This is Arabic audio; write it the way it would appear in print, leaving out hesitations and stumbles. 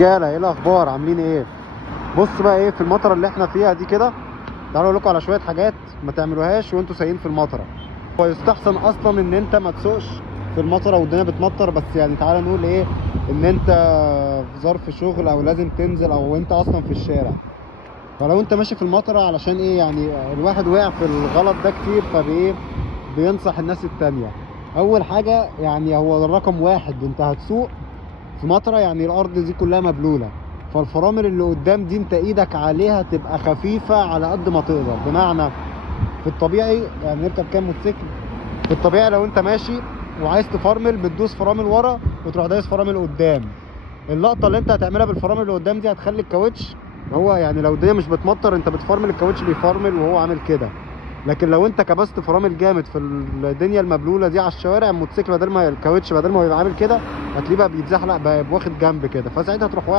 رجاله، ايه الاخبار؟ عاملين ايه؟ بص بقى، ايه في المطره اللي احنا فيها دي كده، تعالوا اقول لكم على شويه حاجات ما تعملوهاش وانتوا سايقين في المطره. هو يستحسن اصلا ان انت ما تسوقش في المطره والدنيا بتمطر، بس يعني تعالى نقول ايه، ان انت في ظرف شغل او لازم تنزل او انت اصلا في الشارع. فلو انت ماشي في المطره، علشان ايه يعني الواحد وقع في الغلط ده كتير، فبايه بينصح الناس التانية. اول حاجه يعني هو الرقم واحد، انت هتسوق في مطرة، يعني الارض دي كلها مبلولة، فالفرامل اللي قدام دي انت ايدك عليها تبقى خفيفة على قد ما تقدر. بمعنى في الطبيعي يعني نركب كام موتوسيكل، في الطبيعي لو انت ماشي وعايز تفرمل بتدوس فرامل ورا وتروح دايس فرامل قدام. اللقطة اللي انت هتعملها بالفرامل اللي قدام دي هتخلي الكاوتش، هو يعني لو الدنيا مش بتمطر انت بتفرمل الكاوتش بيفرمل وهو عامل كده. لكن لو انت كبست فرامل جامد في الدنيا المبلوله دي على الشوارع، الموتوسيكل بدل ما الكاوتش بدل ما يبقى عامل كده، هتلاقيه بقى بيتزحلق، بقى واخد جنب كده، فساعتها تروح واقع